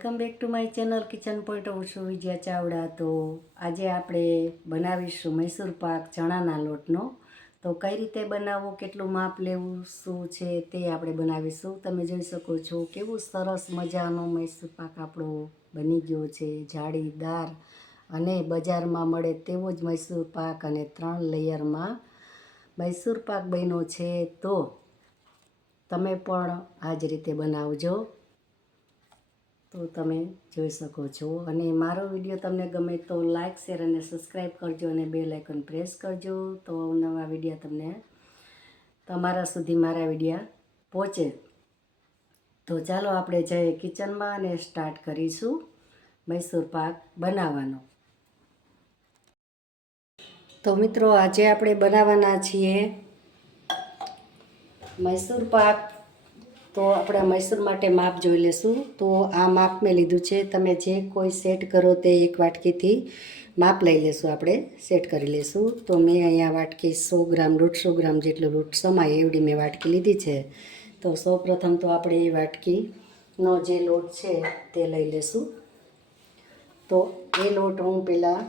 Welcome back to my channel kitchen point હું છું વિજયા ચાવડા। તો આજે આપણે બનાવીશું મૈસૂર પાક ચણાના લોટનો। તો કઈ રીતે બનાવવો, કેટલું માપ લેવું, શું છે તે આપણે બનાવીશું। તમે જોઈ શકો છો કેવું સરસ મજાનો મૈસૂર પાક આપણો બની ગયો છે, જાળીદાર અને બજારમાં મળે તેવો જ મૈસૂર પાક અને 3 લેયરમાં મૈસૂર પાક બન્યો છે। તો તમે પણ આ જ રીતે બનાવજો। તો તમે જોઈ શકો છો અને મારો વિડીયો તમને ગમે તો લાઈક, શેર અને સબસ્ક્રાઈબ કરજો અને બેલ આઇકન પ્રેસ કરજો, તો નવા વિડીયો તમને તમારા સુધી મારા વિડીયો પહોંચે। તો ચાલો આપણે જઈએ કિચનમાં અને સ્ટાર્ટ કરીશું મૈસૂર પાક બનાવવાનો। તો મિત્રો આજે આપણે બનાવવાના છીએ મૈસૂર પાક। તો આપણે મૈસૂર માટે માપ જોઈ લેશું। તો આ માપ મેં લીધું છે, તમે જે કોઈ સેટ કરો તે એક વાટકીથી માપ લઈ લેશું, આપણે સેટ કરી લેશું। તો મેં અહીંયા વાટકી 100 ગ્રામ 150 ગ્રામ જેટલો લોટ સમાય એવડી મેં વાટકી લીધી છે। તો સૌપ્રથમ તો આપણે એ વાટકીનો જે લોટ છે તે લઈ લેશું। તો એ લોટ હું પહેલાં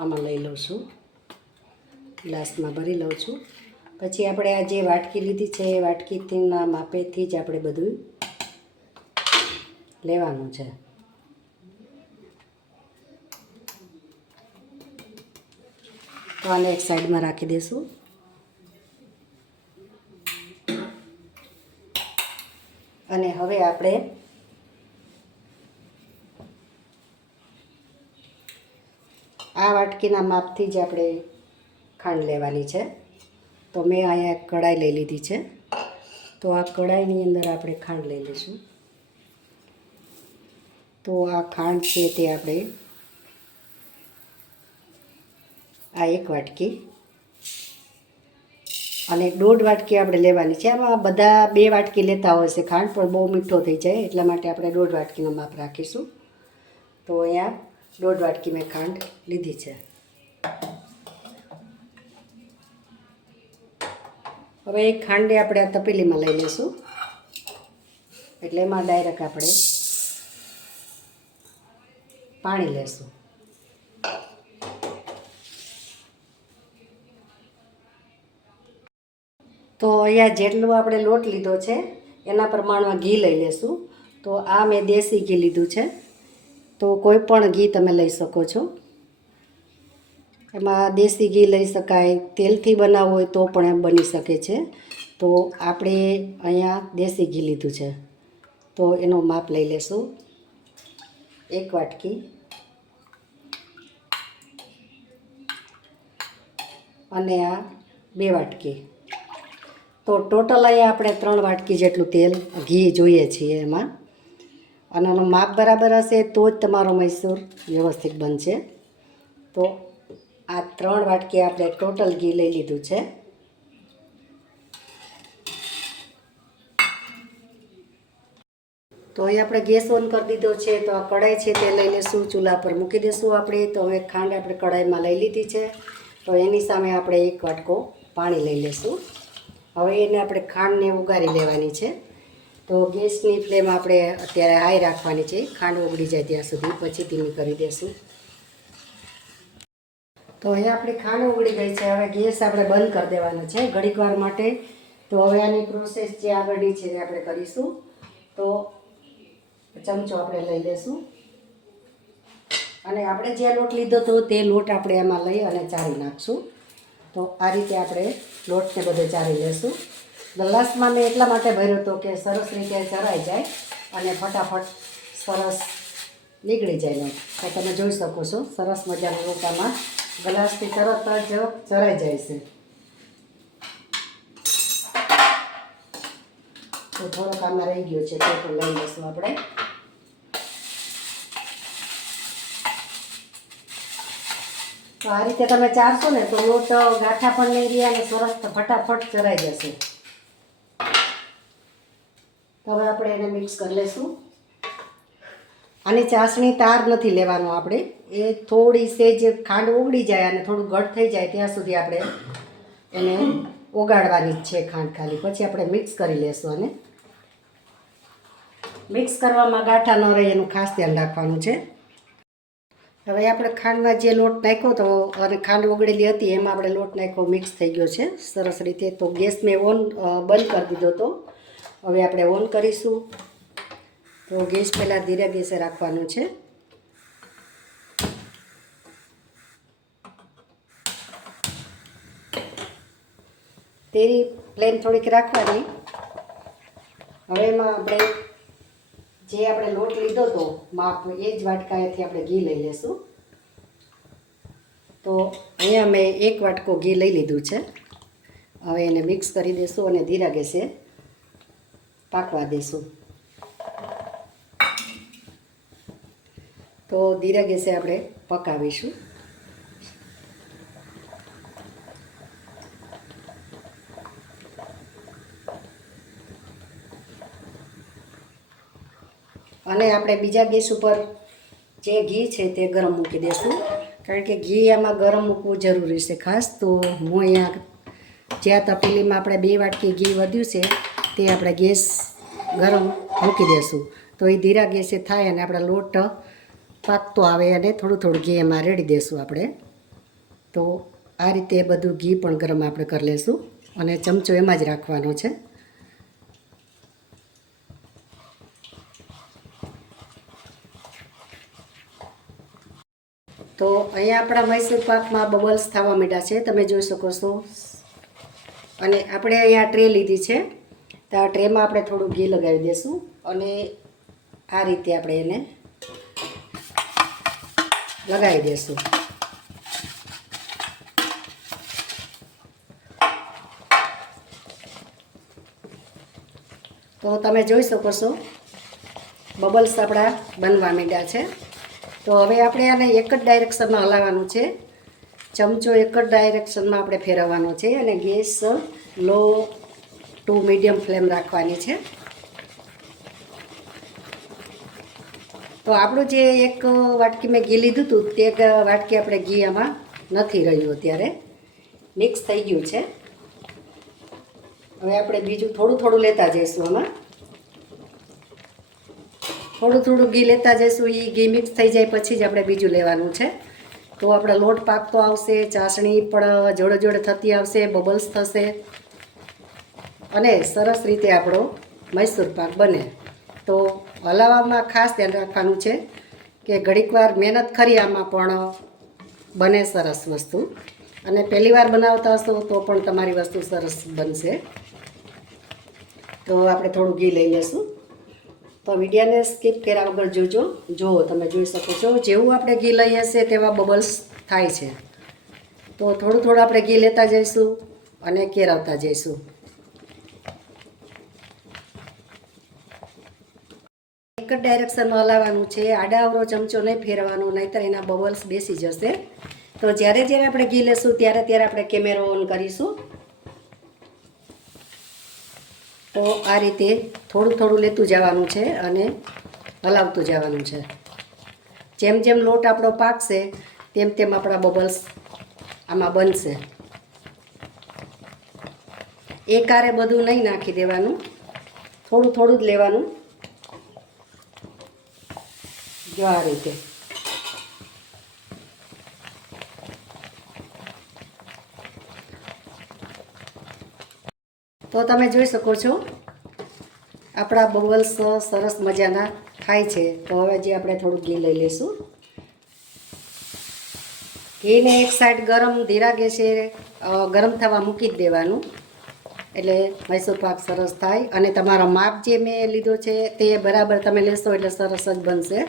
આમાં લઈ લઉં છું, ગ્લાસમાં ભરી લઉં છું। પછી આપણે આ જે વાટકી લીધી છે એ વાટકીના માપેથી જ આપણે બધું લેવાનું છે। તો આને એક સાઈડમાં રાખી દઈશું। અને હવે આપણે આ વાટકીના માપથી જ આપણે ખાંડ લેવાની છે। તો મેં અહીંયા કઢાઈ લઈ લીધી છે। તો આ કઢાઈની અંદર આપણે ખાંડ લઈ લઈશું। તો આ ખાંડ છે તે આપણે આ એક વાટકી અને 1.5 વાટકી આપણે લેવાની છે। આમાં બધા 2 વાટકી લેતા હોય છે ખાંડ, પણ બહુ મીઠો થઈ જાય એટલા માટે આપણે 1.5 વાટકીનો માપ રાખીશું। તો અહીંયા 1.5 વાટકી મેં ખાંડ લીધી છે। હવે એ ખાંડને આપણે આ તપેલીમાં લઈ લઈશું, એટલે એમાં ડાયરેક્ટ આપણે પાણી લેશું। તો અહીંયા જેટલો આપણે લોટ લીધો છે એના પ્રમાણમાં ઘી લઈ લેશું। તો આ મેં દેશી ઘી લીધું છે, તો કોઈ પણ ઘી તમે લઈ શકો છો। એમાં દેશી ઘી લઈ શકાય, તેલથી બનાવવું હોય તો પણ એમ બની શકે છે। તો આપણે અહીંયા દેશી ઘી લીધું છે, તો એનો માપ લઈ લેશું, 1 વાટકી અને આ 2 વાટકી। તો ટોટલ અહીંયા આપણે 3 વાટકી જેટલું તેલ ઘી જોઈએ છીએ એમાં, અને એનો માપ બરાબર હશે તો જ તમારો મૈસૂર વ્યવસ્થિત બનશે। તો આ 3 વાટકી આપણે ટોટલ ઘી લઈ લીધું છે। તો અહીં આપણે ગેસ ઓન કરી દીધો છે। તો આ કઢાઈ છે તે લઈ લઈશું, ચૂલા પર મૂકી દઈશું આપણે। તો હવે ખાંડ આપણે કઢાઈમાં લઈ લીધી છે, તો એની સામે આપણે 1 વાટકો પાણી લઈ લઈશું। હવે એને આપણે ખાંડને ઉગારી લેવાની છે। તો ગેસની ફ્લેમ આપણે અત્યારે હાઈ રાખવાની છે, ખાંડ ઓગળી જાય ત્યાં સુધી, પછી ધીમી કરી દઈશું। તો અહીંયા આપણી ખાંડ ઉગળી ગઈ છે, હવે ગેસ આપણે બંધ કરી દેવાનો છે ઘડીક વાર માટે। તો હવે આની પ્રોસેસ જે આગળની છે તે આપણે કરીશું। તો ચમચો આપણે લઈ લઈશું અને આપણે જે લોટ લીધો હતો તે લોટ આપણે એમાં લઈ અને ચાળી નાખશું। તો આ રીતે આપણે લોટને બધો ચાળી લઈશું। ગ્લાસમાં મેં એટલા માટે ભર્યો હતો કે સરસ રીતે ચરાઈ જાય અને ફટાફટ સરસ નીકળી જાય લોટ। તો તમે જોઈ શકો છો સરસ મજાનો લોટ આમાં ગ્લાસથી તરત જ ચરાઈ જાય છે। તો થોડોક આમાં રહી ગયો છે તે પણ લઈ લઈશું આપણે। તો આ રીતે તમે ચારશો ને તો લોટ ગાંઠા પણ નહીં રહે અને સરસ ફટાફટ ચરાઈ જશે। તો હવે આપણે એને મિક્સ કરી લઈશું। આની ચાસણી તાર નથી લેવાનો આપણે, એ થોડી સેજ ખાંડ ઓગળી જાય અને થોડું ઘટ થઈ જાય ત્યાં સુધી આપણે એને ઓગાળવાની જ છે ખાંડ ખાલી, પછી આપણે મિક્સ કરી લેશું આને। મિક્સ કરવામાં ગાંઠા ન રહે એનું ખાસ ધ્યાન રાખવાનું છે. હવે આપણે ખાંડમાં જે લોટ નાખ્યો હતો અને ખાંડ ઓગળેલી હતી એમાં આપણે લોટ નાખ્યો, મિક્સ થઈ ગયો છે સરસ રીતે. તો ગેસ મેં બંધ કરી દીધો હતો. હવે આપણે ઓન કરીશું. તો ગેસ પહેલાં ધીરે ગેસે રાખવાનું છે. તેની ફ્લેમ થોડીક રાખવાની. હવે એમાં આપણે લોટ લીધો હતો માપ એ જ વાટકાએથી આપણે ઘી લઈ લઈશું. તો અહીંયા મેં 1 વાટકો ઘી લઈ લીધું છે. હવે એને મિક્સ કરી દઈશું અને ધીરા ગેસે પાકવા દઈશું. તો ધીરા ગેસે આપણે પકાવીશું. અને આપણે બીજા ગેસ ઉપર જે ઘી છે તે ગરમ મૂકી દઈશું, કારણ કે ઘી આમાં ગરમ મૂકવું જરૂરી છે ખાસ. તો હું અહીંયા જ્યાં તપેલીમાં આપણે 2 વાટકી ઘી વધ્યું છે તે આપણે ગેસ ગરમ મૂકી દઈશું. તો એ ધીરા ગેસે થાય અને આપણા લોટ પાકતો આવે અને થોડું થોડું ઘી એમાં રેડી દઈશું આપણે. તો આ રીતે બધું ઘી પણ ગરમ આપણે કરી લઈશું અને ચમચો એમાં જ રાખવાનો છે. તો અહીંયા આપણા મૈસૂર પાકમાં બબલ્સ થવા માંડ્યા છે, તમે જોઈ શકો છો. અને આપણે અહીંયા ટ્રે લીધી છે, તો આ ટ્રેમાં આપણે થોડું ઘી લગાવી દઈશું અને આ રીતે આપણે એને લગાવી દઈશું. તો તમે જોઈ શકો છો બબલ્સ આપણા બનવા માંડ્યા છે. તો હવે આપણે આને એક જ ડાયરેક્શનમાં હલાવવાનું છે. ચમચો એક જ ડાયરેક્શનમાં આપણે ફેરવવાનો છે અને gas low to medium flame રાખવાની છે. તો આપણું જે 1 વાટકી મેં ઘી લીધું હતું તે વાટકી આપણે ઘી આમાં નથી રહ્યું, અત્યારે મિક્સ થઈ ગયું છે. હવે આપણે બીજું થોડું થોડું લેતા જઈશું. આમાં થોડું થોડું ઘી લેતા જઈશું. એ ઘી મિક્સ થઈ જાય પછી જ આપણે બીજું લેવાનું છે. તો આપણે લોટ પાકતો આવશે, ચાસણી પણ જોડે જોડે થતી આવશે, બબલ્સ થશે અને સરસ રીતે આપણો મૈસૂર પાક બને. તો હલાવવામાં ખાસ ધ્યાન રાખવાનું છે કે ઘડીક વાર મહેનત ખરી આમાં પણ બને સરસ વસ્તુ. અને પહેલી વાર બનાવતા હશો તો પણ તમારી વસ્તુ સરસ બનશે. તો આપણે થોડું ઘી લઈ લઈશું. તો વિડીયોને સ્કીપ કર્યા વગર જોજો. જુઓ, તમે જોઈ શકો છો જેવું આપણે ઘી લઈએ હશે તેવા બબલ્સ થાય છે. તો થોડું થોડું આપણે ઘી લેતા જઈશું અને કેળવતા જઈશું. એક જ ડાયરેક્શનમાં હલાવવાનું છે. આડાઅવળો ચમચો નહીં ફેરવાનો, નહીંતર એના બબલ્સ બેસી જશે. તો જ્યારે જ્યારે આપણે ઘી લેશું ત્યારે ત્યારે આપણે કેમેરો ઓન કરીશું. તો આ રીતે થોડું થોડું લેતું જવાનું છે અને હલાવતું જવાનું છે. જેમ જેમ લોટ આપણો પાકશે તેમ તેમ આપણા બબલ્સ આમાં બનશે. એકારે બધું નહીં નાખી દેવાનું, થોડું થોડું જ લેવાનું. જો આ રીતે. તો તમે જોઈ શકો છો આપણા બબલ્સ સરસ મજાના થાય છે. તો હવે જે આપણે થોડું ઘી લઈ લઈશું. ઘીને એક સાઈડ ધીરા ગેસે ગરમ થવા મૂકી જ દેવાનું, એટલે મૈસૂર પાક સરસ થાય. અને તમારો માપ જે મેં લીધો છે તે બરાબર તમે લેશો એટલે સરસ જ બનશે.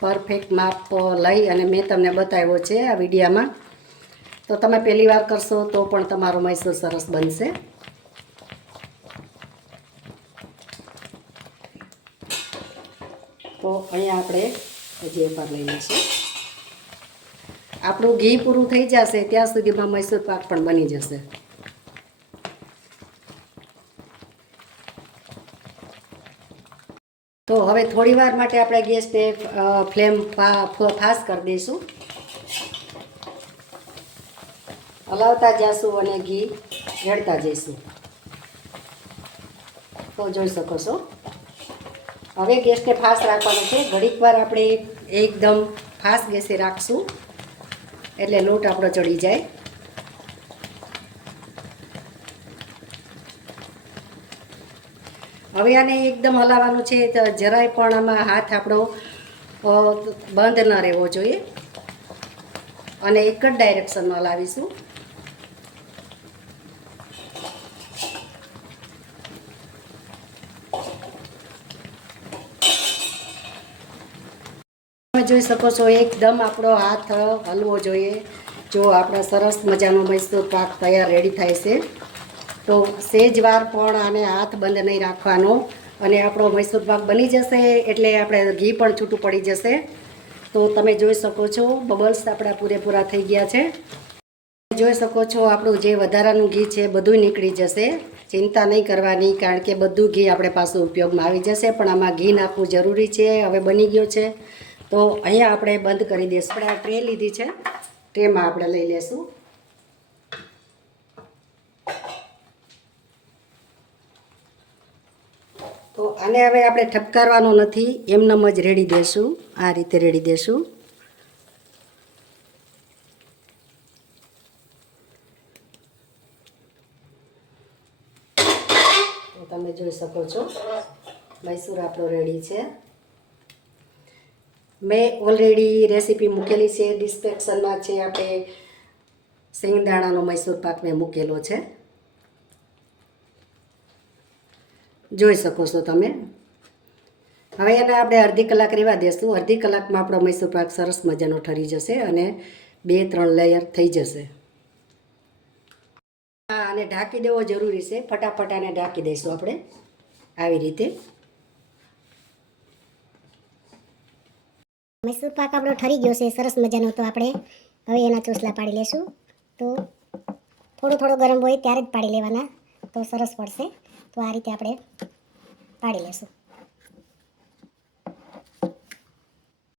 પરફેક્ટ માપ લઈ અને મેં તમને બતાવ્યો છે આ વિડીયામાં. તો તમે પહેલી વાર કરશો તો પણ તમારો મૈસૂર સરસ બનશે. તો અહીંયા આપણે હજી એકવાર લઈ લઈશું. આપણું ઘી પૂરું થઈ જશે ત્યાં સુધીમાં મૈસૂર પાક પણ બની જશે. તો હવે થોડી વાર માટે આપણે ગેસને ફ્લેમ ફાસ્ટ કરી દઈશું. હલાવતા જઈશું અને ઘી રેડતા જઈશું. તો જોઈ શકો છો હવે ગેસને ફાસ્ટ રાખવાનો છે. ઘડીક વાર આપણે એકદમ ફાસ્ટ ગેસે રાખશું એટલે લોટ આપણો ચડી જાય. હવે આને એકદમ હલાવવાનું છે. તો જરાય પણ આમાં હાથ આપણો બંધ ન રહેવો જોઈએ અને એક જ ડાયરેક્શનમાં હલાવીશું. તમે જોઈ શકો છો એકદમ આપણો હાથ હલવો જોઈએ. જો આપણો સરસ મજાનો મૈસૂર પાક તૈયાર રેડી થાય છે. તો સેજ વાર પણ આને હાથ બંધ નહીં રાખવાનો અને આપણો મૈસૂર પાક બની જશે એટલે આપણે ઘી પણ છૂટું પડી જશે. તો તમે જોઈ શકો છો બબલ્સ આપણા પૂરેપૂરા થઈ ગયા છે. જોઈ શકો છો આપણું જે વધારાનું ઘી છે બધું નીકળી જશે. ચિંતા નહીં કરવાની કારણ કે બધું ઘી આપણે પાછું ઉપયોગમાં આવી જશે. પણ આમાં ઘી નાખવું જરૂરી છે. હવે બની ગયો છે તો અહીંયા આપણે બંધ કરી દઈશું. આપણે આ ટ્રે લીધી છે, ટ્રેમાં આપણે લઈ લેશું. તો આને હવે આપણે ઠપકારવાનું નથી, એમનેમ જ રેડી દેશું. આ રીતે રેડી દેશું. તો તમે જોઈ શકો છો મૈસૂર આપણો રેડી છે. મેં ઓલરેડી રેસીપી મૂકેલી છે ડિસ્ક્રિપ્શનમાં છે. આપણે સિંગદાણાનો મૈસૂર પાક મેં મૂકેલો છે, જોઈ શકો છો તમે. હવે એને આપણે અડધી કલાક રહેવા દેશું. અડધી કલાકમાં આપણો મૈસૂર પાક સરસ મજાનો ઠરી જશે અને 2-3 લેયર થઈ જશે. આને ઢાંકી દેવો જરૂરી છે. ફટાફટ આને ઢાંકી દઈશું આપણે આવી રીતે. મૈસૂર પાક આપણો ઠરી ગયો છે સરસ મજાનો. તો આપણે હવે એના ચોસલા પાડી લેશું. તો થોડો ગરમ હોય ત્યારે જ પાડી લેવાના તો સરસ પડશે. તો આ રીતે આપણે પાડી લેશું.